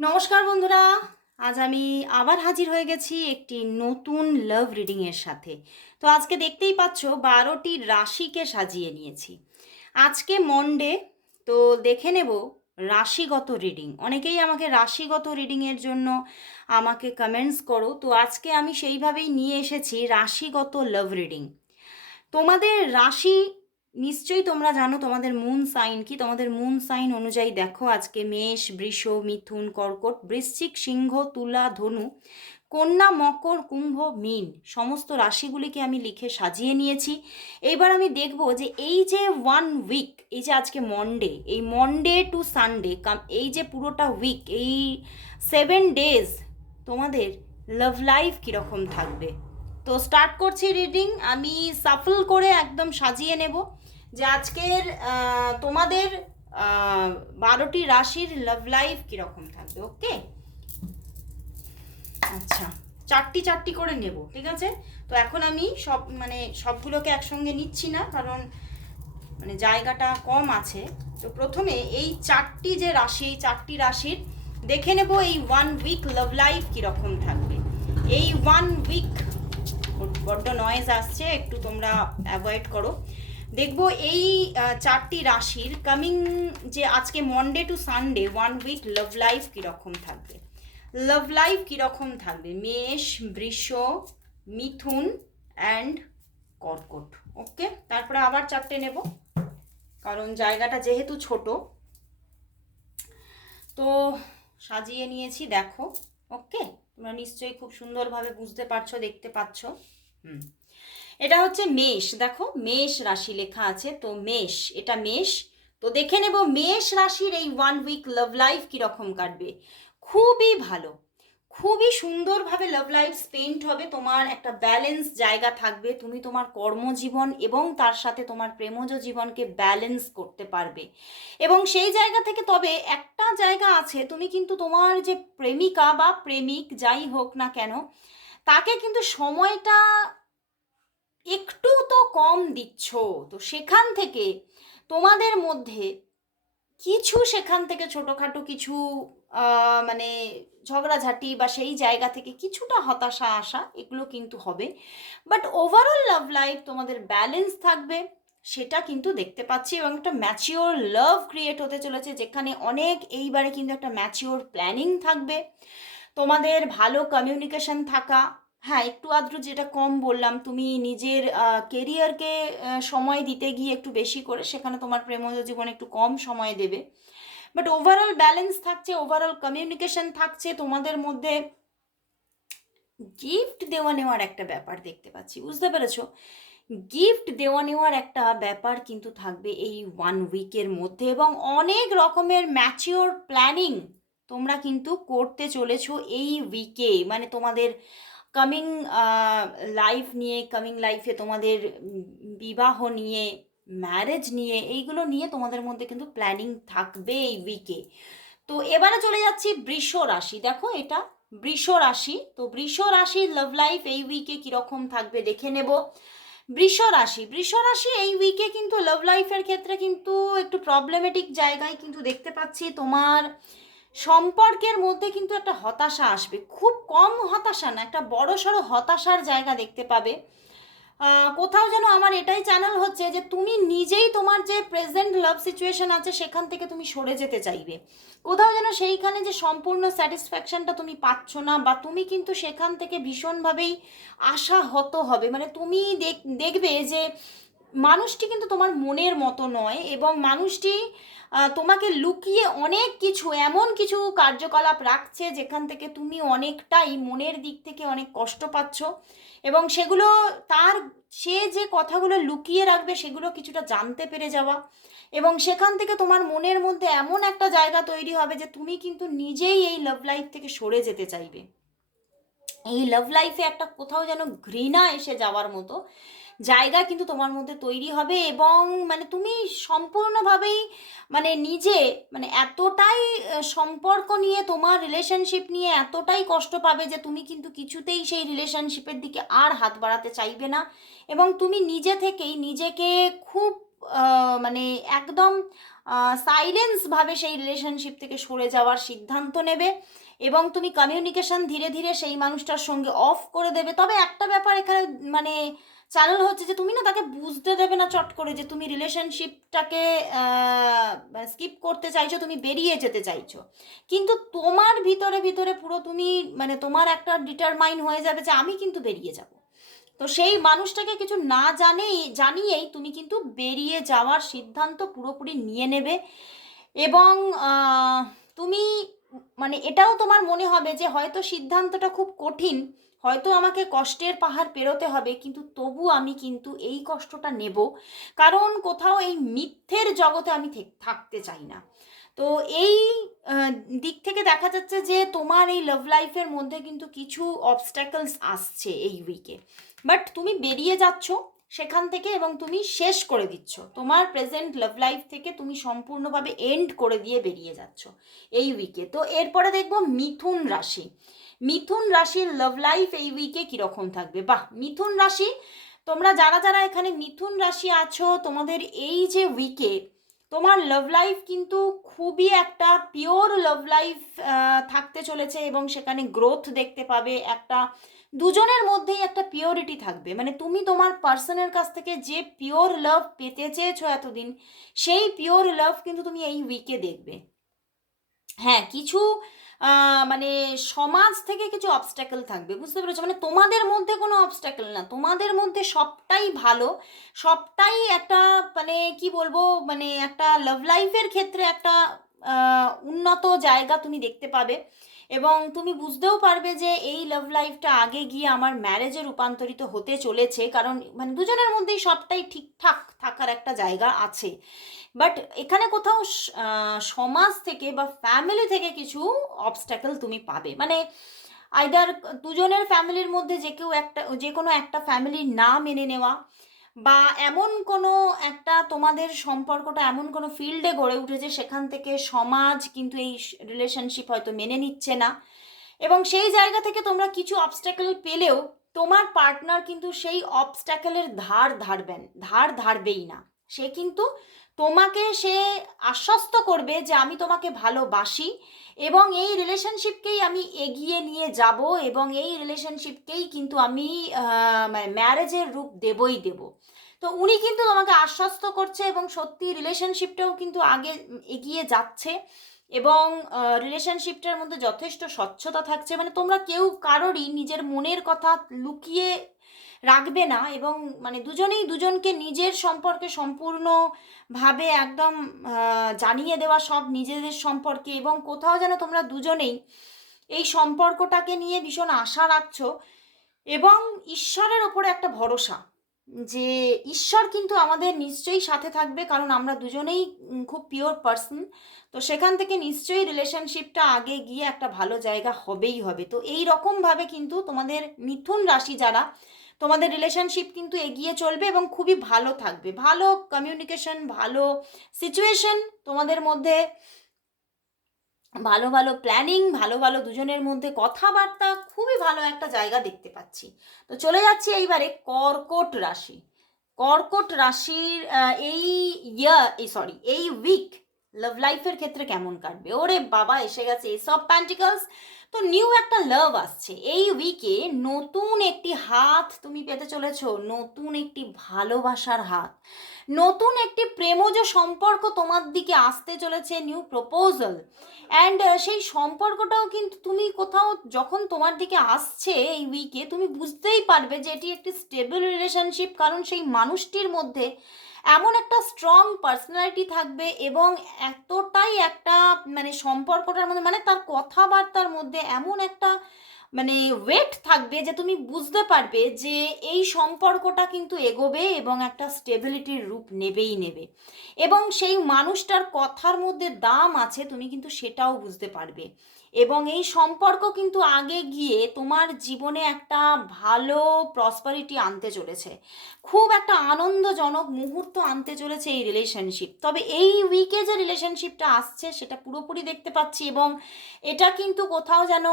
নমস্কার বন্ধুরা, আজ আমি আবার হাজির হয়ে গেছি একটি নতুন লাভ রিডিংয়ের সাথে। তো আজকে দেখতেই পাচ্ছ, বারোটি রাশিকে সাজিয়ে নিয়েছি। আজকে মন্ডে তো দেখে নেব রাশিগত রিডিং অনেকেই আমাকে রাশিগত রিডিংয়ের জন্য আমাকে কমেন্টস করো। তো আজকে আমি সেইভাবেই নিয়ে এসেছি রাশিগত লাভ রিডিং তোমাদের রাশি নিশ্চয়ই তোমরা জানো তোমাদের মুন সাইন কি? তোমাদের মুন সাইন অনুযায়ী দেখো আজকে মেষ, বৃষ, মিথুন, কর্কট, বৃশ্চিক সিংহ, তুলা, ধনু, কন্যা, মকর, কুম্ভ, মীন সমস্ত রাশিগুলিকে আমি লিখে সাজিয়ে নিয়েছি। এইবার আমি দেখব যে এই যে ওয়ান উইক এই যে আজকে মন্ডে এই মন্ডে টু সানডে কাম, এই যে পুরোটা উইক এই সেভেন ডেজ তোমাদের লাভ লাইফ কীরকম থাকবে? তো স্টার্ট করছি রিডিং আমি সাফল করে একদম সাজিয়ে নেব যে আজকের তোমাদের বারোটি রাশির লাভ লাইফ কীরকম থাকবে ওকে আচ্ছা চারটি চারটি করে নেব, ঠিক আছে? তো এখন আমি সব মানে সবগুলোকে একসঙ্গে নিচ্ছি না, কারণ মানে জায়গাটা কম আছে। তো প্রথমে এই চারটি যে রাশি, এই চারটি রাশির, দেখে নেব এই ওয়ান উইক লাভ লাইফ কীরকম থাকবে। এই ওয়ান উইক বড্ড নয়েজ আসছে, একটু তোমরা অ্যাভয়েড করো। দেখব এই চারটি রাশির কামিং যে আজকে Monday to Sunday one week love life কীরকম থাকবে? লাভ লাইফ কীরকম থাকবে? মেষ, বৃষ, মিথুন অ্যান্ড কর্কট ওকে তারপরে আবার চারটে নেব, কারণ জায়গাটা যেহেতু ছোট। তো সাজিয়ে নিয়েছি, দেখো ওকে তোমরা নিশ্চয়ই খুব সুন্দরভাবে বুঝতে পারছ দেখতে পাচ্ছ। হুম। এটা হচ্ছে মেষ দেখো মেষ রাশি লেখা আছে তো মেষ এটা মেষ। তো দেখে নেব মেষ রাশির এই ওয়ান উইক লাভ লাইফ কীরকম কাটবে। খুবই ভালো। খুবই সুন্দরভাবে লাভ লাইফ স্পেন্ড হবে, তোমার একটা ব্যালেন্স জায়গা থাকবে, তুমি তোমার কর্মজীবন এবং তার সাথে তোমার প্রেমজ জীবনকে ব্যালেন্স করতে পারবে। এবং সেই জায়গা থেকে তবে একটা জায়গা আছে, তুমি কিন্তু তোমার যে প্রেমিকা বা প্রেমিক যাই হোক না কেন, তাকে কিন্তু সময়টা একটু তো কম দিচ্ছ। তো সেখান থেকে তোমাদের মধ্যে কিছু সেখান থেকে ছোটোখাটো কিছু মানে ঝগড়াঝাটি বা সেই জায়গা থেকে কিছুটা হতাশা আসা, এগুলো কিন্তু হবে। বাট ওভারঅল লাভ লাইফ তোমাদের ব্যালেন্স থাকবে, সেটা কিন্তু দেখতে পাচ্ছি এবং একটা ম্যাচিওর লাভ ক্রিয়েট হতে চলেছে, যেখানে অনেক এইবারে কিন্তু একটা ম্যাচিওর প্ল্যানিং থাকবে। তোমাদের ভালো কমিউনিকেশন থাকা হ্যাঁ একটু আদ্র যেটা কম বললাম, তুমি নিজের কেরিয়ারকে সময় দিতে গিয়ে একটু বেশি করে, সেখানে তোমার প্রেমজ জীবনে একটু কম সময় দেবে। বাট ওভারঅল ব্যালেন্স থাকছে ওভারঅল কমিউনিকেশন থাকছে, তোমাদের মধ্যে গিফট দেওয়া নেওয়ার একটা ব্যাপার দেখতে পাচ্ছি, বুঝতে পেরেছ? গিফট দেওয়া নেওয়ার একটা ব্যাপার কিন্তু থাকবে এই ওয়ান উইকের মধ্যে এবং অনেক রকমের ম্যাচিওর প্ল্যানিং তোমরা কিন্তু করতে চলেছো এই উইকে মানে তোমাদের কামিং লাইফ নিয়ে কামিং লাইফে তোমাদের বিবাহ নিয়ে ম্যারেজ নিয়ে, এইগুলো নিয়ে তোমাদের মধ্যে কিন্তু প্ল্যানিং থাকবে এই উইকে তো এবারে চলে যাচ্ছি বৃষ রাশি। দেখো এটা বৃষ রাশি। তো বৃষ রাশির লাভ লাইফ এই উইকে কীরকম থাকবে দেখে নেব। বৃষ রাশি। বৃষ রাশি এই উইকে কিন্তু লাভ লাইফের ক্ষেত্রে কিন্তু একটু প্রবলেমেটিক জায়গায় কিন্তু দেখতে পাচ্ছি তোমার সম্পর্কের মধ্যে কিন্তু একটা হতাশা আসবে। খুব কম হতাশা না, একটা বড় সড়ো হতাশার জায়গা দেখতে পাবে। কোথাও যেন আমার এটাই চ্যানেল হচ্ছে যে, তুমি নিজেই তোমার যে প্রেজেন্ট লাভ সিচুয়েশন আছে, সেখান থেকে তুমি সরে যেতে চাইবে। কোথাও যেন সেইখানে যে সম্পূর্ণ স্যাটিসফ্যাকশনটা তুমি পাচ্ছ না, বা তুমি কিন্তু সেখান থেকে ভীষণভাবেই আশাহত হবে। মানে তুমি দেখ- দেখবে যে মানুষটি কিন্তু তোমার মনের মতো নয় এবং মানুষটি তোমাকে লুকিয়ে অনেক কিছু, এমন কিছু কার্যকলাপ রাখছে যেখান থেকে তুমি অনেকটাই মনের দিক থেকে অনেক কষ্ট পাচ্ছ এবং সেগুলো তার, সে যে কথাগুলো লুকিয়ে রাখবে সেগুলো কিছুটা জানতে পেরে যাওয়া এবং সেখান থেকে তোমার মনের মধ্যে এমন একটা জায়গা তৈরি হবে যে তুমি কিন্তু নিজেই এই লাভ লাইফ থেকে সরে যেতে চাইবে। এই লাভ লাইফে একটা কোথাও যেন ঘৃণা এসে যাওয়ার মতো জায়গা কিন্তু তোমার মধ্যে তৈরি হবে এবং মানে তুমি সম্পূর্ণভাবেই মানে নিজে মানে এতটাই সম্পর্ক নিয়ে তোমার রিলেশনশিপ নিয়ে এতটাই কষ্ট পাবে যে তুমি কিন্তু কিছুতেই সেই রিলেশনশিপের দিকে আর হাত বাড়াতে চাইবে না। এবং তুমি নিজে থেকেই নিজেকে খুব মানে একদম সাইলেন্সভাবে সেই রিলেশনশিপ থেকে সরে যাওয়ার সিদ্ধান্ত নেবে এবং তুমি কমিউনিকেশন ধীরে ধীরে সেই মানুষটার সঙ্গে অফ করে দেবে। তবে একটা ব্যাপার এখানে মানে চ্যানেল হচ্ছে যে তুমি না তাকে বুঝতে দেবে না চট করে যে তুমি রিলেশনশিপটাকে স্কিপ করতে চাইছো, তুমি বেরিয়ে যেতে চাইছো। কিন্তু তোমার ভিতরে ভিতরে পুরো তুমি মানে তোমার একটা ডিটারমাইন হয়ে যাবে যে আমি কিন্তু বেরিয়ে যাব। তো সেই মানুষটাকে কিছু না জানেই, জানিয়েই তুমি কিন্তু বেরিয়ে যাওয়ার সিদ্ধান্ত পুরোপুরি নিয়ে নেবে। এবং তুমি মানে এটাও তোমার মনে হবে যে হয়তো সিদ্ধান্তটা খুব কঠিন, হয়তো আমাকে কষ্টের পাহাড় পেরোতে হবে, কিন্তু তবু আমি কিন্তু এই কষ্টটা নেব। কারণ কোথাও এই মিথ্যের জগতে আমি থাকতে চাই না। তো এই দিক থেকে দেখা যাচ্ছে যে তোমার এই লাভ লাইফের মধ্যে কিন্তু কিছু অবস্ট্যাকলস আসছে এই উইকে বাট তুমি বেরিয়ে যাচ্ছ সেখান থেকে এবং তুমি শেষ করে দিচ্ছ। তোমার প্রেজেন্ট লাভ লাইফ থেকে তুমি সম্পূর্ণভাবে এন্ড করে দিয়ে বেরিয়ে যাচ্ছ এই উইকে তো এরপরে দেখব মিথুন রাশি। মিথুন রাশির লাভ লাইফ এই উইকে কীরকম থাকবে? বাহ, মিথুন রাশি, তোমরা যারা যারা এখানে মিথুন রাশি আছো, তোমাদের এই যে উইকে তোমার লাভ লাইফ কিন্তু খুবই একটা পিওর লাভ লাইফ থাকতে চলেছে এবং সেখানে গ্রোথ দেখতে পাবে। একটা দুজনের মধ্যেই একটা পিওরিটি থাকবে। মানে তুমি তোমার পার্সনের কাছ থেকে যে পিওর লাভ পেতে চেয়েছো এতদিন, সেই পিওর লাভ কিন্তু তুমি এই উইকে দেখবে। হ্যাঁ কিছু মানে সমাজ থেকে কিছু অবস্ট্যাকল থাকবে, বুঝতে পেরেছ? মানে তোমাদের মধ্যে কোনো অবস্ট্যাকল না, তোমাদের মধ্যে সবটাই ভালো, সবটাই একটা মানে কি বলব মানে একটা লাভ লাইফের ক্ষেত্রে একটা উন্নত জায়গা তুমি দেখতে পাবে। এবং তুমি বুঝতেও পারবে যে এই লাভ লাইফটা আগে গিয়ে আমার ম্যারেজে রূপান্তরিত হতে চলেছে, কারণ মানে দুজনের মধ্যেই সবটাই ঠিকঠাক থাকার একটা জায়গা আছে। বাট এখানে কোথাও সমাজ থেকে বা ফ্যামিলি থেকে কিছু অবস্ট্যাকল তুমি পাবে। মানে আইদার দুজনের ফ্যামিলির মধ্যে যে কেউ একটা, যে কোনো একটা ফ্যামিলির না মেনে নেওয়া বা এমন কোনো একটা তোমাদের সম্পর্কটা এমন কোনো ফিল্ডে গড়ে উঠেছে সেখান থেকে সমাজ কিন্তু এই রিলেশনশিপ হয়তো মেনে নিচ্ছে না। এবং সেই জায়গা থেকে তোমরা কিছু অবস্ট্যাকল পেলেও তোমার পার্টনার কিন্তু সেই অবস্ট্যাকলের ধার ধারবেন, ধার ধারবেই না। সে কিন্তু তোমাকে সে আশ্বস্ত করবে যে আমি তোমাকে ভালোবাসি এবং এই রিলেশনশিপকেই আমি এগিয়ে নিয়ে যাব এবং এই রিলেশনশিপকেই কিন্তু আমি ম্যারেজের রূপ দেবই দেব। তো উনি কিন্তু তোমাকে আশ্বস্ত করছে এবং সত্যি রিলেশনশিপটাও কিন্তু আগে এগিয়ে যাচ্ছে এবং রিলেশনশিপটার মধ্যে যথেষ্ট স্বচ্ছতা থাকছে। মানে তোমরা কেউ কারোরই নিজের মনের কথা লুকিয়ে রাখবে না এবং মানে দুজনেই দুজনকে নিজের সম্পর্কে সম্পূর্ণভাবে একদম জানিয়ে দেওয়া সব নিজেদের সম্পর্কে এবং কোথাও যেন তোমরা দুজনেই এই সম্পর্কটাকে নিয়ে ভীষণ আশা রাখছো এবং ঈশ্বরের ওপরে একটা ভরসা যে ঈশ্বর কিন্তু আমাদের নিশ্চয়ই সাথে থাকবে কারণ আমরা দুজনেই খুব পিওর পার্সন তো সেখান থেকে নিশ্চয়ই রিলেশনশিপটা আগে গিয়ে একটা ভালো জায়গা হবেই হবে। তো এই রকমভাবে কিন্তু তোমাদের মিথুন রাশি যারা তোমাদের রিলেশনশিপ কিন্তু এগিয়ে চলবে এবং খুবই ভালো থাকবে। ভালো কমিউনিকেশন ভালো সিচুয়েশন তোমাদের মধ্যে, ভালো ভালো প্ল্যানিং ভালো ভালো দুজনের মধ্যে কথাবার্তা খুবই ভালো একটা জায়গা দেখতে পাচ্ছি। তো চলে যাচ্ছি এইবারে কর্কট রাশি। কর্কট রাশির এই ইয়ার এই সরি এই উইক লাভ লাইফের ক্ষেত্রে কেমন কাটবে? ওরে বাবা, এসে গেছে এসব প্যান্টিকলস তো নিউ একটা লাভ আসছে। এই উইকে নতুন একটি হাত তুমি পেতে চলেছো। নতুন একটি ভালোবাসার হাত। নতুন একটি প্রেমজ সম্পর্ক তোমার দিকে আসতে চলেছে নিউ প্রপোজাল অ্যান্ড সেই সম্পর্কটাও কিন্তু তুমি কোথাও যখন তোমার দিকে আসছে এই উইকে তুমি বুঝতেই পারবে যে এটি একটি স্টেবল রিলেশনশিপ কারণ সেই মানুষটির মধ্যে এমন একটা স্ট্রং পার্সোনালিটি থাকবে এবং এতটাই একটা মানে সম্পর্কটার মধ্যে মানে তার কথাবার্তার মধ্যে এমন একটা মানে ওয়েট থাকবে যে তুমি বুঝতে পারবে যে এই সম্পর্কটা কিন্তু এগোবে এবং একটা স্টেবিলিটির রূপ নেবেই নেবে। এবং সেই মানুষটার কথার মধ্যে দাম আছে, তুমি কিন্তু সেটাও বুঝতে পারবে। এবং এই সম্পর্ক কিন্তু আগে গিয়ে তোমার জীবনে একটা ভালো প্রসপারিটি আনতে চলেছে। খুব একটা আনন্দজনক মুহূর্ত আনতে চলেছে এই রিলেশনশিপ তবে এই উইকে যে রিলেশনশিপটা আসছে, সেটা পুরোপুরি দেখতে পাচ্ছি এবং এটা কিন্তু কোথাও যেন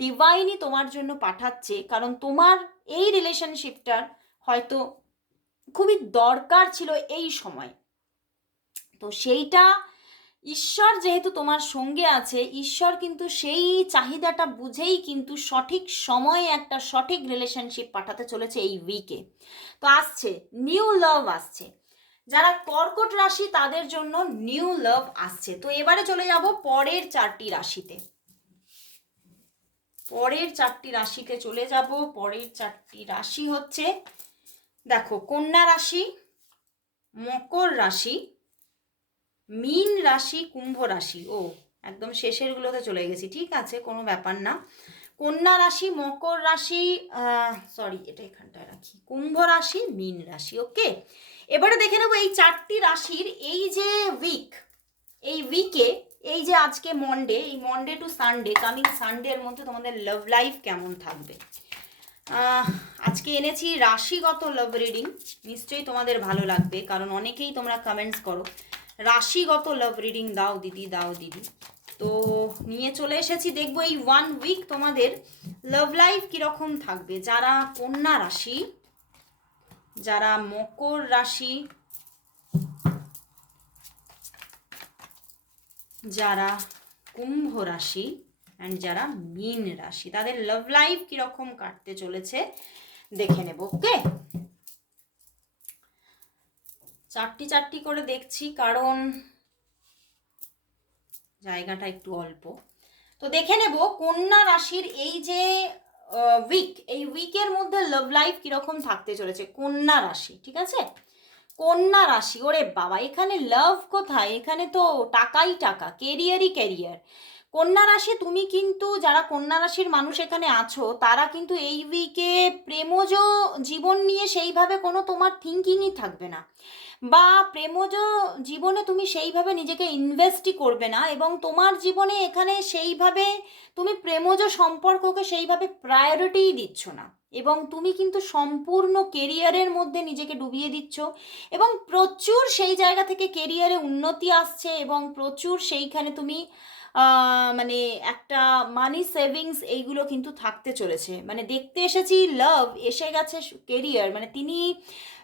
ডিভাইনই তোমার জন্য পাঠাচ্ছে। কারণ তোমার এই রিলেশনশিপটার হয়তো খুবই দরকার ছিল এই সময়। তো সেইটা ঈশ্বর যেহেতু তোমার সঙ্গে আছে, ঈশ্বর কিন্তু সেই চাহিদাটা বুঝেই কিন্তু সঠিক সময়ে একটা সঠিক রিলেশনশিপ পাঠাতে চলেছে এই উইকে তো আসছে নিউ লাভ আসছে। যারা কর্কট রাশি, তাদের জন্য নিউ লাভ আসছে। তো এবারে চলে যাব পরের চারটি রাশিতে। পরের চারটি রাশিতে চলে যাব। পরের চারটি রাশি হচ্ছে, দেখো, কন্যা রাশি, মকর রাশি মীন রাশি, কুম্ভ রাশি। ও, একদম শেষের গুলোতে চলে গেছি। ঠিক আছে, কোনো ব্যাপার না। কন্যা রাশি, মকর রাশি সরি এটা এখানটায় রাখি। কুম্ভ রাশি, মীন রাশি ওকে এবারে দেখে নেব এই চারটি রাশির, এই যে উইক এই উইকে এই যে আজকে মন্ডে এই মন্ডে টু সানডে কামিং সানডের মধ্যে তোমাদের লাভ লাইফ কেমন থাকবে? আজকে এনেছি রাশিগত লাভ রিডিং নিশ্চয়ই তোমাদের ভালো লাগবে, কারণ অনেকেই তোমরা কমেন্টস করো। রাশিগত লাভ রিডিং দাও দিদি দাও দিদি। তো নিয়ে চলে এসেছি, দেখব এই ওয়ান উইক তোমাদের লাভ লাইফ কীরকম থাকবে। যারা কন্যা রাশি, যারা মকর রাশি, যারা কুম্ভ রাশি অ্যান্ড যারা মীন রাশি, তাদের লাভ লাইফ কীরকম কাটতে চলেছে, দেখে নেব ওকে চারটি চারটি করে দেখছি, কারণ জায়গাটা একটু অল্প। তো দেখে নেব কন্যা রাশির এই যে উইক এই উইকের মধ্যে লাভ লাইফ কীরকম থাকতে চলেছে? কন্যা রাশি, ঠিক আছে? কন্যা রাশি, ওরে বাবা, এখানে লাভ কোথায়? এখানে তো টাকাই টাকা কেরিয়ারই ক্যারিয়ার কন্যা রাশি, তুমি কিন্তু যারা কন্যা রাশির মানুষ এখানে আছো, তারা কিন্তু এই উইকে প্রেমজ জীবন নিয়ে সেইভাবে কোনো তোমার থিঙ্কিংই থাকবে না। বা প্রেমজ জীবনে তুমি সেইভাবে নিজেকে ইনভেস্টই করবে না এবং তোমার জীবনে এখানে সেইভাবে তুমি প্রেমজ সম্পর্ককে সেইভাবে প্রায়োরিটিই দিচ্ছ না। এবং তুমি কিন্তু সম্পূর্ণ কেরিয়ারের মধ্যে নিজেকে ডুবিয়ে দিচ্ছ এবং প্রচুর সেই জায়গা থেকে কেরিয়ারে উন্নতি আসছে এবং প্রচুর সেইখানে তুমি মানে একটা মানি সেভিংস এইগুলো কিন্তু থাকতে চলেছে। মানে দেখতে এসেছি লাভ এসে গেছে কেরিয়ার মানে তিনি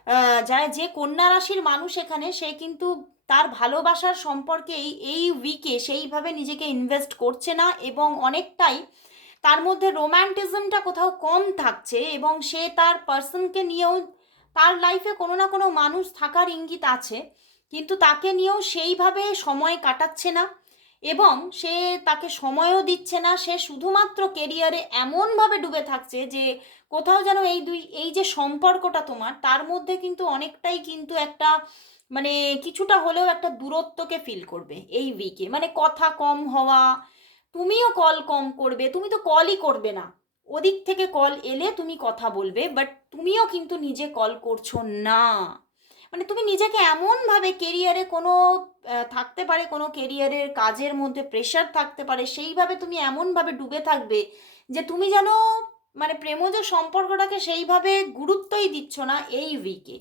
আহ, যা যে কন্যা রাশির মানুষ এখানে সে কিন্তু তার ভালোবাসার সম্পর্কে এই এই উইকে সেইভাবে নিজেকে ইনভেস্ট করছে না এবং অনেকটাই তার মধ্যে রোম্যান্টিজমটা কোথাও কম থাকছে এবং সে তার পার্সনকে নিয়েও তার লাইফে কোনো না কোনো মানুষ থাকার ইঙ্গিত আছে। কিন্তু তাকে নিয়েও সেইভাবে সময় কাটাচ্ছে না। এবং সে তাকে সময়ও দিচ্ছে না, সে শুধুমাত্র কেরিয়ারে এমনভাবে ডুবে থাকছে যে কোথাও যেন এই দুই, এই যে সম্পর্কটা তোমার, তার মধ্যে কিন্তু অনেকটাই কিন্তু একটা মানে কিছুটা হলেও একটা দূরত্বকে ফিল করবে এই উইকে মানে কথা কম হওয়া, তুমিও কল কম করবে, তুমি তো কলই করবে না। ওদিক থেকে কল এলে তুমি কথা বলবে বাট তুমিও কিন্তু নিজে কল করছ না। মানে তুমি নিজেকে এমনভাবে কেরিয়ারে কোনো থাকতে পারে, কোনো কেরিয়ারের কাজের মধ্যে প্রেশার থাকতে পারে, সেইভাবে তুমি এমনভাবে ডুবে থাকবে যে তুমি যেন মানে প্রেমজ সম্পর্কটাকে সেইভাবে গুরুত্বই দিচ্ছ না এই উইকে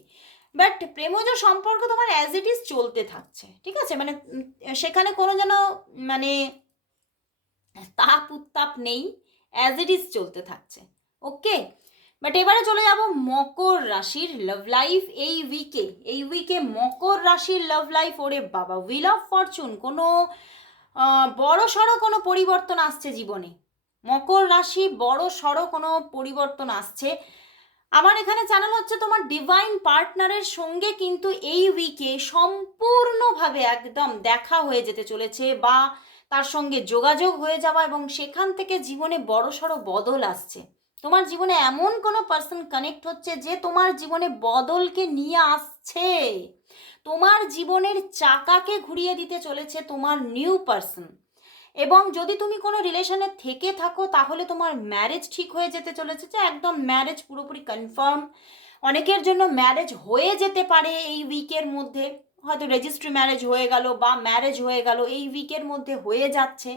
বাট প্রেমজ সম্পর্ক তোমার অ্যাজ ইট ইজ চলতে থাকছে, ঠিক আছে? মানে সেখানে কোনো যেন মানে তাপ উত্তাপ নেই অ্যাজ ইট ইজ চলতে থাকছে। ওকে বাট এবারে চলে যাব মকর রাশির লাভ লাইফ এই উইকে এই উইকে মকর রাশির লাভ লাইফ ওরে বাবা উইল অফ ফরচুন কোনো বড় সড়ো কোনো পরিবর্তন আসছে জীবনে। মকর রাশি বড় সড়ো কোনো পরিবর্তন আসছে। আমার এখানে চ্যানেল হচ্ছে তোমার ডিভাইন পার্টনারের সঙ্গে কিন্তু এই উইকে সম্পূর্ণভাবে একদম দেখা হয়ে যেতে চলেছে বা তার সঙ্গে যোগাযোগ হয়ে যাওয়া এবং সেখান থেকে জীবনে বড়সড় বদল আসছে। তোমার জীবনে এমন কোনো পার্সন কানেক্ট হচ্ছে যে তোমার জীবনে বদলকে নিয়ে আসছে। তোমার জীবনের চাকাকে ঘুরিয়ে দিতে চলেছে তোমার নিউ পার্সন এবং যদি তুমি কোনো রিলেশনে থেকে থাকো, তাহলে তোমার ম্যারেজ ঠিক হয়ে যেতে চলেছে যে একদম ম্যারেজ পুরোপুরি কনফার্ম অনেকের জন্য ম্যারেজ হয়ে যেতে পারে এই উইকের মধ্যে। হয়তো রেজিস্ট্রি ম্যারেজ হয়ে গেল বা ম্যারেজ হয়ে গেল, এই উইকের মধ্যে হয়ে যাচ্ছে।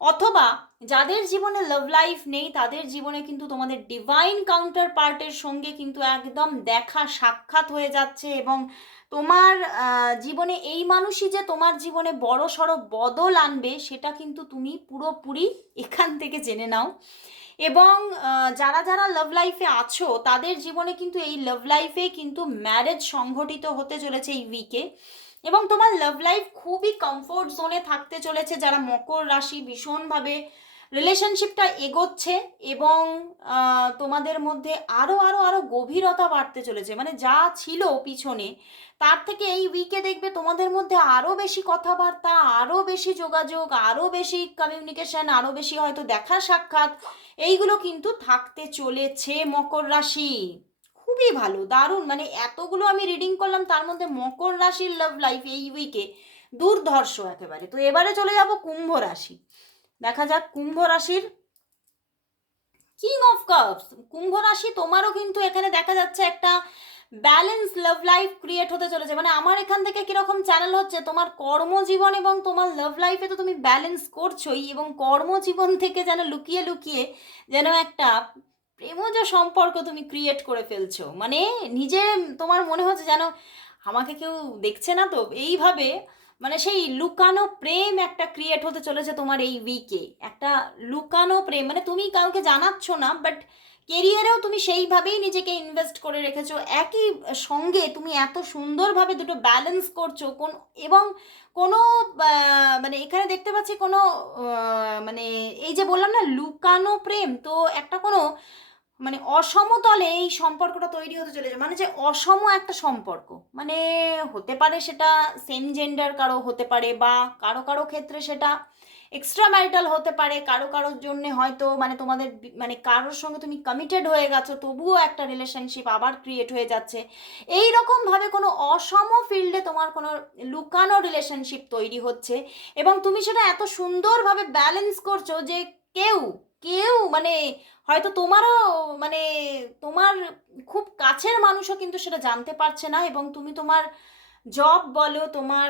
অথবা যাদের জীবনে লাভ লাইফ নেই, তাদের জীবনে কিন্তু তোমাদের ডিভাইন কাউন্টার পার্টের সঙ্গে কিন্তু একদম দেখা সাক্ষাৎ হয়ে যাচ্ছে এবং তোমার জীবনে এই মানুষই যে তোমার জীবনে বড় সড়ো বদল আনবে, সেটা কিন্তু তুমি পুরোপুরি এখান থেকে জেনে নাও। এবং যারা যারা লাভ লাইফে আছো, তাদের জীবনে কিন্তু এই লাভ লাইফে কিন্তু ম্যারেজ সংঘটিত হতে চলেছে এই উইকে এবং তোমার লাভ লাইফ খুবই কমফোর্ট জোনে থাকতে চলেছে, যারা মকর রাশি ভীষণভাবে রিলেশনশিপটা এগোচ্ছে এবং তোমাদের মধ্যে আরও আরও আরও গভীরতা বাড়তে চলেছে। মানে যা ছিল পিছনে, তার থেকে এই উইকে দেখবে তোমাদের মধ্যে আরও বেশি কথাবার্তা আরও বেশি যোগাযোগ আরও বেশি কমিউনিকেশন আরও বেশি হয়তো দেখা সাক্ষাৎ, এইগুলো কিন্তু থাকতে চলেছে মকর রাশি। খুবই ভালো, দারুণ। মানে এতগুলো আমি রিডিং করলাম, তার মধ্যে মকর রাশির লাভ লাইফ এই উইকে দুর্ধর্ষ একেবারে। তো এবারে চলে যাব কুম্ভ রাশি। দেখা যাক কুম্ভ রাশির কিং অফ কাপস কুম্ভ রাশি তোমারও কিন্তু এখানে দেখা যাচ্ছে একটা ব্যালেন্স লাভ লাইফ ক্রিয়েট হতে চলেছে। মানে আমার এখান থেকে কীরকম চ্যানেল হচ্ছে, তোমার কর্মজীবন এবং তোমার লাভ লাইফে তো তুমি ব্যালেন্স করছোই এবং কর্মজীবন থেকে যেন লুকিয়ে লুকিয়ে যেন একটা প্রেমজ সম্পর্ক তুমি ক্রিয়েট করে ফেলছো। মানে নিজে তোমার মনে হচ্ছে যেন আমাকে কেউ দেখছে না তো? এইভাবে মানে সেই লুকানো প্রেম একটা ক্রিয়েট হতে চলেছে তোমার এই উইকে একটা লুকানো প্রেম মানে তুমি কাউকে জানাচ্ছ না বাট কেরিয়ারেও তুমি সেইভাবেই নিজেকে ইনভেস্ট করে রেখেছো। একই সঙ্গে তুমি এত সুন্দরভাবে দুটো ব্যালেন্স করছ, কোন এবং কোনো মানে এখানে দেখতে পাচ্ছি কোনো মানে এই যে বললাম না, লুকানো প্রেম, তো একটা কোনো মানে অসমতলে এই সম্পর্কটা তৈরি হতে চলেছে। মানে যে অসম একটা সম্পর্ক। মানে হতে পারে সেটা সেম জেন্ডার কারও হতে পারে বা কারও কারও ক্ষেত্রে সেটা এক্সট্রা ম্যারিটাল হতে পারে। কারও কারোর জন্য হয়তো মানে তোমাদের মানে কারোর সঙ্গে তুমি কমিটেড হয়ে গেছো, তবুও একটা রিলেশনশিপ আবার ক্রিয়েট হয়ে যাচ্ছে। এই রকম ভাবে কোনো অসম ফিল্ডে তোমার কোনো লুকানো রিলেশনশিপ তৈরি হচ্ছে এবং তুমি সেটা এত সুন্দরভাবে ব্যালেন্স করছ যে কেউ কেউ মানে হয়তো তোমারও মানে তোমার খুব কাছের মানুষও কিন্তু সেটা জানতে পারছে না এবং তুমি তোমার জব বলো, তোমার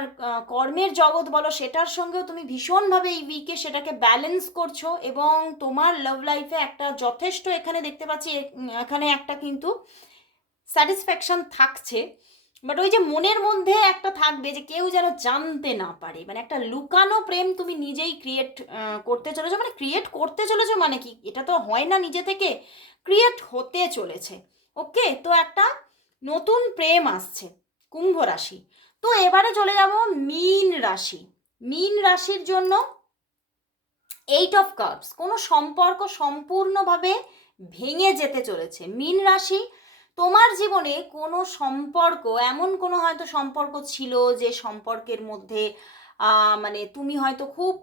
কর্মের জগৎ বলো, সেটার সঙ্গেও তুমি ভীষণভাবে এই উইকে সেটাকে ব্যালেন্স করছ এবং তোমার লাভ লাইফে একটা যথেষ্ট এখানে দেখতে পাচ্ছি এখানে একটা কিন্তু স্যাটিসফ্যাকশন থাকছে। বাট ওই যে মনের মধ্যে একটা থাকবে যে কেউ যেন জানতে না পারে। মানে একটা লুকানো প্রেম তুমি নিজেই ক্রিয়েট করতে চলেছো। মানে ক্রিয়েট করতে চলেছো মানে কি? এটা তো হয় না নিজে থেকে। ক্রিয়েট হতে চলেছে। ওকে তো একটা নতুন প্রেম আসছে কুম্ভ রাশি। তো এবারে চলে যাব মীন রাশি। মীন রাশির জন্য এইট অফ কাপস কোনো সম্পর্ক সম্পূর্ণভাবে ভেঙে যেতে চলেছে। মীন রাশি তোমার জীবনে কোনো সম্পর্ক, এমন কোনো হয়তো সম্পর্ক ছিল যে সম্পর্কের মধ্যে মানে তুমি হয়তো খুব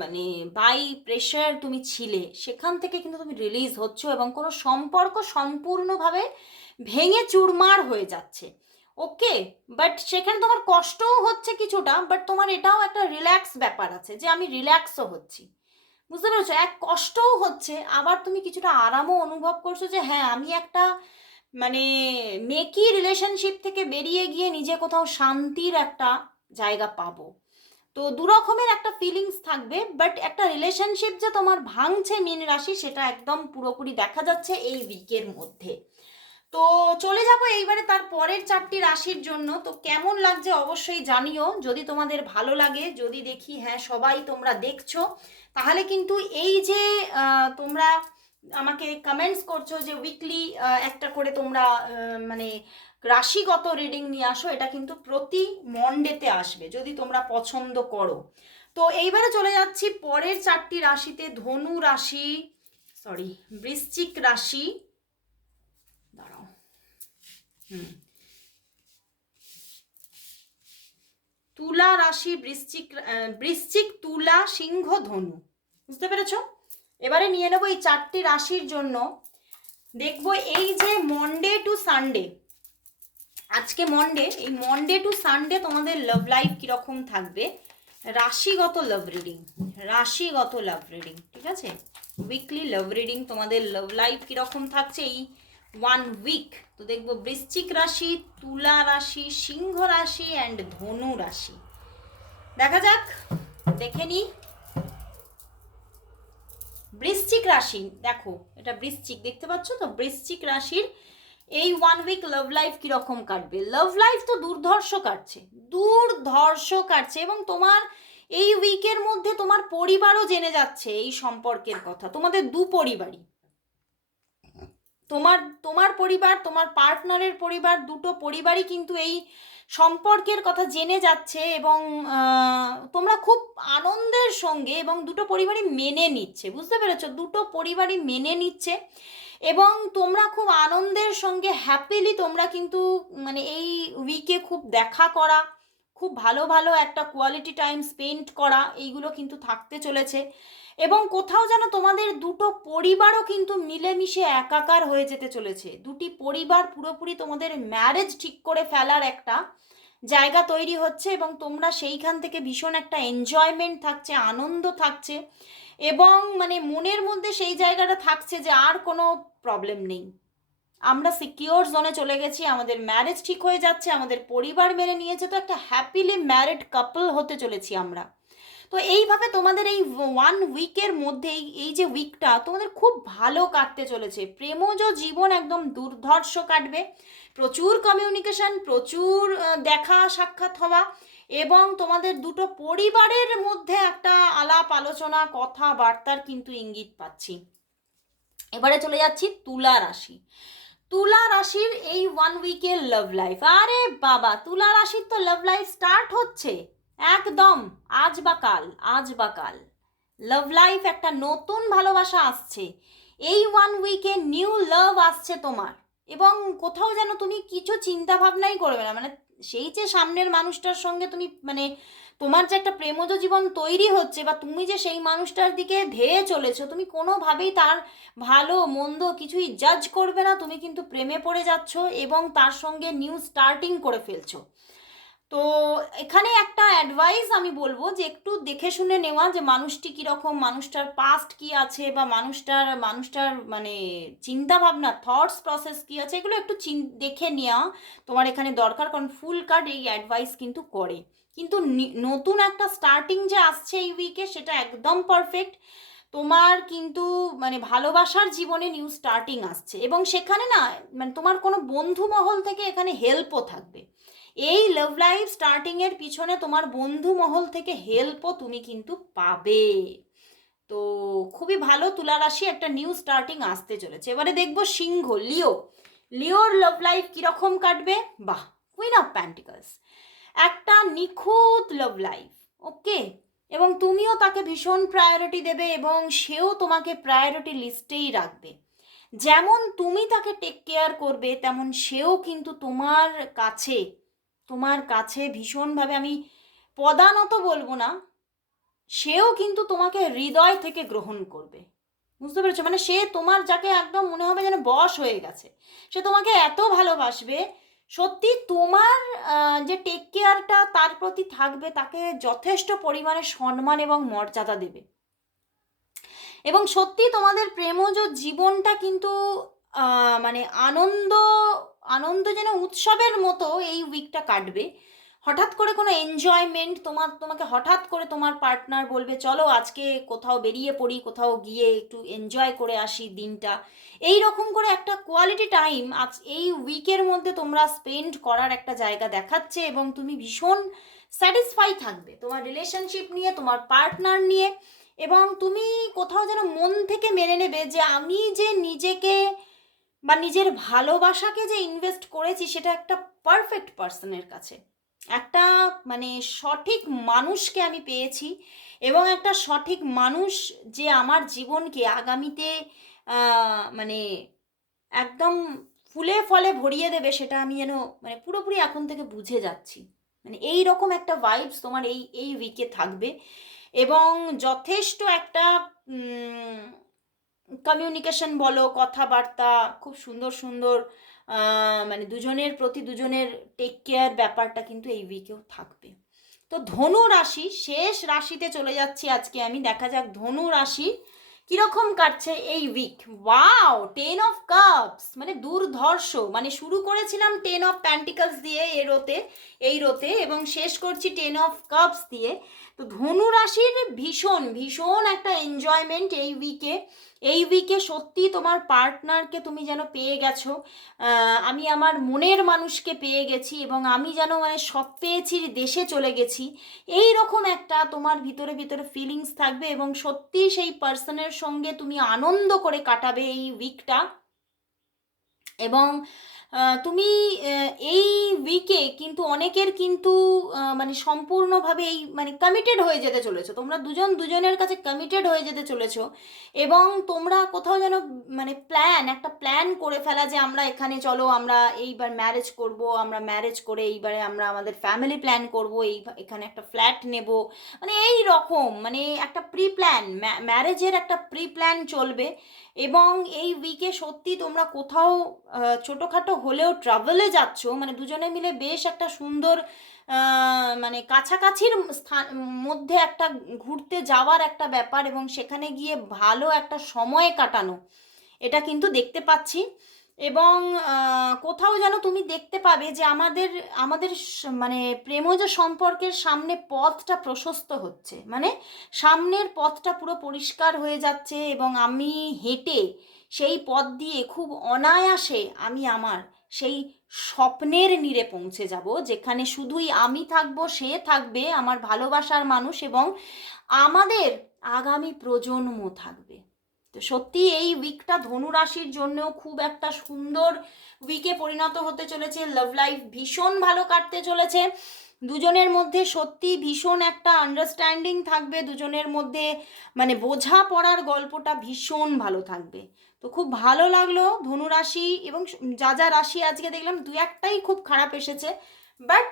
মানে বাই প্রেশার তুমি ছিলে, সেখান থেকে কিন্তু তুমি রিলিজ হচ্ছ এবং কোনো সম্পর্ক সম্পূর্ণভাবে ভেঙে চুরমার হয়ে যাচ্ছে। ওকে বাট সেখানে তোমার কষ্টও হচ্ছে কিছুটা বাট তোমার এটাও একটা রিল্যাক্স ব্যাপার আছে যে আমি রিল্যাক্সও হচ্ছি। বুঝতে পেরেছ? এক কষ্টও হচ্ছে। আবার তুমি কিছুটা আরামও অনুভব করছ যে হ্যাঁ আমি একটা মানে মেকি রিলেশনশিপ থেকে বেরিয়ে গিয়ে নিজে কোথাও শান্তির একটা জায়গা পাবো। তো দুরকমের একটা ফিলিংস থাকবে বাট একটা রিলেশনশিপ যে তোমার ভাঙছে মীন রাশি, সেটা একদম পুরোপুরি দেখা যাচ্ছে এই উইকের মধ্যে। তো চলে যাব এইবারে তার পরের চারটি রাশির জন্য। তো কেমন লাগছে অবশ্যই জানিও। যদি তোমাদের ভালো লাগে, যদি দেখি হ্যাঁ সবাই তোমরা দেখছ, তাহলে কিন্তু এই যে তোমরা আমাকে কমেন্টস করছ যে উইকলি একটা করে তোমরা মানে রাশিগত রিডিং নিয়ে আসো, এটা কিন্তু প্রতি মন্ডেতে আসবে, যদি তোমরা পছন্দ করো। তো এইবারে চলে যাচ্ছি পরের চারটি রাশিতে, ধনু রাশি সরি বৃশ্চিক রাশি হুম। তুলা রাশি বৃশ্চিক বৃশ্চিক তুলা সিংহ ধনু। বুঝতে পেরেছ? এবারে নিয়ে নেব এই চারটি রাশির জন্য। দেখব এই যে মন্ডে টু সানডে আজকে মন্ডে এই মন্ডে টু সানডে তোমাদের লাভ লাইফ কীরকম থাকবে? রাশিগত লাভ রিডিং রাশিগত লাভ রিডিং ঠিক আছে? উইকলি লাভ রিডিং তোমাদের লাভ লাইফ কীরকম থাকছে? এই ওয়ান উইক তো দেখব বৃশ্চিক রাশি, তুলা রাশি, সিংহ রাশি অ্যান্ড ধনু রাশি। দেখা যাক, দেখে নিই বৃশ্চিক রাশি, দেখো, এটা বৃশ্চিক, দেখতে পাচ্ছ তো? বৃশ্চিক রাশির এই ওয়ান উইক লাভ লাইফ কীরকম কাটবে? লাভ লাইফ তো দুর্ধর্ষ কাটছে দুর্ধর্ষ কাটছে, এবং তোমার এই উইকের মধ্যে তোমার পরিবারও জেনে যাচ্ছে এই সম্পর্কের কথা। তোমাদের দু পরিবারই তোমার তোমার পরিবার, তোমার পার্টনারের পরিবার, দুটো পরিবারই কিন্তু এই সম্পর্কের কথা জেনে যাচ্ছে এবং তোমরা খুব আনন্দের সঙ্গে এবং দুটো পরিবারই মেনে নিচ্ছে, বুঝতে পেরেছ? দুটো পরিবারই মেনে নিচ্ছে এবং তোমরা খুব আনন্দের সঙ্গে হ্যাপিলি তোমরা কিন্তু মানে এই উইকে খুব দেখা করা, খুব ভালো ভালো একটা কোয়ালিটি টাইম স্পেন্ড করা, এইগুলো কিন্তু থাকতে চলেছে। এবং কোথাও যেন তোমাদের দুটো পরিবারও কিন্তু মিলেমিশে একাকার হয়ে যেতে চলেছে। দুটি পরিবার পুরোপুরি তোমাদের ম্যারেজ ঠিক করে ফেলার একটা জায়গা তৈরি হচ্ছে এবং তোমরা সেইখান থেকে ভীষণ একটা এনজয়মেন্ট থাকছে, আনন্দ থাকছে এবং মানে মনের মধ্যে সেই জায়গাটা থাকছে যে আর কোনো প্রবলেম নেই। আমরা সিকিওর জোনে চলে গেছি, আমাদের ম্যারেজ ঠিক হয়ে যাচ্ছে, আমাদের পরিবার মেনে নিয়েছে, তো একটা হ্যাপিলি ম্যারিড কাপল হতে চলেছি আমরা। তো এইভাবে তোমাদের এই ওয়ান উইকের মধ্যে এই- যে উইকটা তোমাদের খুব ভালো কাটতে চলেছে। প্রেমজ জীবন একদম দুর্ধর্ষ কাটবে। প্রচুর কমিউনিকেশন প্রচুর দেখা, সাক্ষাৎ হওয়া এবং তোমাদের দুটো পরিবারের মধ্যে একটা আলাপ, আলোচনা, কথাবার্তার কিন্তু ইঙ্গিত পাচ্ছি। এবারে চলে যাচ্ছি তুলা রাশি। তুলা রাশির এই ওয়ান উইকের লাভ লাইফ আরে বাবা, তুলা রাশির তো লাভ লাইফ স্টার্ট হচ্ছে। একদম, আজ বা কাল, আজ বা কাল। লাভ লাইফ একটা নতুন ভালোবাসা আসছে। এই ওয়ান উইকে নিউ লাভ আসছে তোমার। এবং কোথাও যেন তুমি কিছু চিন্তা ভাবনাই করবে না। মানে সেই যে সামনের মানুষটার সঙ্গে তুমি মানে তোমার যে একটা প্রেমজ জীবন তৈরি হচ্ছে বা তুমি যে সেই মানুষটার দিকে ধেয়ে চলেছো, তুমি কোনোভাবেই তার ভালো, মন্দ কিছুই জাজ করবে না। তুমি কিন্তু প্রেমে পড়ে যাচ্ছ এবং তার সঙ্গে নিউ স্টার্টিং করে ফেলছো। তো এখানে একটা অ্যাডভাইস আমি বলব যে একটু দেখে শুনে নেওয়া যে মানুষটি কীরকম, মানুষটার পাস্ট কি আছে বা মানুষটার মানুষটার মানে চিন্তা ভাবনা থটস প্রসেস কি আছে, এগুলো একটু চিন- দেখে নেওয়া। তোমার এখানে দরকার, কারণ ফুল কার্ড এই অ্যাডভাইস কিন্তু করে। কিন্তু নতুন একটা স্টার্টিং যে আসছে এই উইকে সেটা একদম পারফেক্ট তোমার কিন্তু মানে ভালোবাসার জীবনে নিউ স্টার্টিং আসছে। এবং সেখানে না মানে তোমার কোনো বন্ধু মহল থেকে এখানে হেল্পও থাকবে। এই লাভ লাইফ স্টার্টিংয়ের পিছনে তোমার বন্ধু মহল থেকে হেল্পও তুমি কিন্তু পাবে। তো খুবই ভালো তুলা রাশি একটা নিউ স্টার্টিং আসতে চলেছে। এবারে দেখব সিংহ, লিও। লিওর লাভ লাইফ কীরকম কাটবে? বাহ কুইন অফ প্যান্টিকলস একটা নিখুঁত লাভ লাইফ ওকে এবং তুমিও তাকে ভীষণ প্রায়োরিটি দেবে এবং সেও তোমাকে প্রায়োরিটি লিস্টেই রাখবে। যেমন তুমি তাকে টেক কেয়ার করবে, তেমন সেও কিন্তু তোমার কাছে তোমার কাছে ভীষণভাবে আমি পদানত বলব না, সেও কিন্তু তোমাকে হৃদয় থেকে গ্রহণ করবে। বুঝতে পেরেছ? মানে সে তোমার যাকে একদম মনে হবে যেন বশ হয়ে গেছে। সে তোমাকে এত ভালোবাসবে, সত্যি তোমার যে টেক কেয়ারটা তার প্রতি থাকবে, তাকে যথেষ্ট পরিমাণে সম্মান এবং মর্যাদা দেবে। এবং সত্যি তোমাদের প্রেমজ জীবনটা কিন্তু মানে আনন্দ আনন্দ যেন উৎসবের মতো এই উইকটা কাটবে। হঠাৎ করে কোনো এনজয়মেন্ট তোমার, তোমাকে হঠাৎ করে তোমার পার্টনার বলবে, চলো আজকে কোথাও বেরিয়ে পড়ি, কোথাও গিয়ে একটু এনজয় করে আসি দিনটা। এই রকম করে একটা কোয়ালিটি টাইম আজ এই উইকের মধ্যে তোমরা স্পেন্ড করার একটা জায়গা দেখাচ্ছে এবং তুমি ভীষণ স্যাটিসফাই থাকবে তোমার রিলেশনশিপ নিয়ে, তোমার পার্টনার নিয়ে এবং তুমি কোথাও যেন মন থেকে মেনে নেবে যে আমি যে নিজেকে বা নিজের ভালোবাসাকে যে ইনভেস্ট করেছি সেটা একটা পারফেক্ট পার্সনের কাছে। একটা মানে সঠিক মানুষকে আমি পেয়েছি এবং একটা সঠিক মানুষ যে আমার জীবনকে আগামীতে মানে একদম ফুলে ফলে ভরিয়ে দেবে সেটা আমি যেন মানে পুরোপুরি এখন থেকে বুঝে যাচ্ছি। মানে এই রকম একটা ভাইবস তোমার এই এই উইকে থাকবে এবং যথেষ্ট একটা কমিউনিকেশন বলো, কথাবার্তা, খুব সুন্দর সুন্দর মানে দুজনের প্রতি দুজনের টেক কেয়ার ব্যাপারটা কিন্তু এই উইকেও থাকবে। তো ধনু রাশি, শেষ রাশিতে চলে যাচ্ছি আজকে আমি, দেখা যাক ধনু রাশি কীরকম কাটছে এই week wow ten of cups মানে দুর্ধর্ষ মানে শুরু করেছিলাম টেন অফ প্যান্টিকলস দিয়ে এ রোতে, এই রোতে, এবং শেষ করছি টেন অফ কাপস দিয়ে। তো ধনু রাশির ভীষণ ভীষণ একটা এনজয়মেন্ট এই উইকে এই উইকে সত্যি তোমার পার্টনারকে তুমি যেন পেয়ে গেছো। আমি আমার মনের মানুষকে পেয়ে গেছি এবং আমি যেন মানে সব পেয়েছি, দেশে চলে গেছি। এই রকম একটা তোমার ভিতরে ভিতরে ফিলিংস থাকবে এবং সত্যি সেই পার্সনের সঙ্গে তুমি আনন্দ করে কাটাবে এই উইকটা এবং তুমি এই উইকে কিন্তু অনেকের কিন্তু মানে সম্পূর্ণভাবে এই মানে কমিটেড হয়ে যেতে চলেছো। তোমরা দুজন দুজনের কাছে কমিটেড হয়ে যেতে চলেছো এবং তোমরা কোথাও যেন মানে প্ল্যান একটা প্ল্যান করে ফেলা যে আমরা এখানে চলো, আমরা এইবার ম্যারেজ করব, আমরা ম্যারেজ করে এইবারে আমরা আমাদের ফ্যামিলি প্ল্যান করব, এই এখানে একটা ফ্ল্যাট নেব। মানে এই রকম মানে একটা প্রি প্ল্যান ম্যারেজের একটা প্রি প্ল্যান চলবে এবং এই উইকে সত্যি তোমরা কোথাও ছোটোখাটো হলেও ট্রাভেলে যাচ্ছ মানে দুজনে মিলে বেশ একটা সুন্দর মানে কাছাকাছির স্থান, মধ্যে একটা ঘুরতে যাওয়ার একটা ব্যাপার এবং সেখানে গিয়ে ভালো একটা সময় কাটানো, এটা কিন্তু দেখতে পাচ্ছি। এবং কোথাও যেন তুমি দেখতে পাবে যে আমাদের আমাদের মানে প্রেমজ সম্পর্কের সামনে পথটা প্রশস্ত হচ্ছে মানে সামনের পথটা পুরো পরিষ্কার হয়ে যাচ্ছে এবং আমি হেঁটে সেই পথ দিয়ে খুব অনায়াসে আমি আমার সেই স্বপ্নের নীড়ে পৌঁছে যাব, যেখানে শুধুই আমি থাকব, সে থাকবে, আমার ভালোবাসার মানুষ এবং আমাদের আগামী প্রজন্ম থাকবে। তো সত্যি এই উইকটা ধনু রাশির জন্যও খুব একটা সুন্দর উইকে পরিণত হতে চলেছে লাভ লাইফ ভীষণ ভালো কাটতে চলেছে। দুজনের মধ্যে সত্যি ভীষণ একটা আন্ডারস্ট্যান্ডিং থাকবে, দুজনের মধ্যে মানে বোঝা পড়ার গল্পটা ভীষণ ভালো থাকবে। তো খুব ভালো লাগল ধনু রাশি এবং যা যা রাশি আজকে দেখলাম দু একটাই খুব খারাপ এসেছে। বাট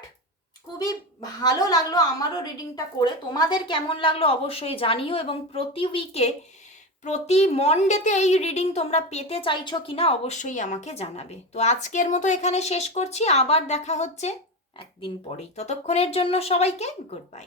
খুবই ভালো লাগল আমারও রিডিংটা করে। তোমাদের কেমন লাগল অবশ্যই জানিও এবং প্রতি উইকে প্রতি মন্ডেতে এই রিডিং তোমরা পেতে চাইছো কিনা অবশ্যই আমাকে জানাবে। তো আজকের মতো এখানে শেষ করছি। আবার দেখা হচ্ছে একদিন পরেই। ততক্ষণের জন্য সবাইকে গুড বাই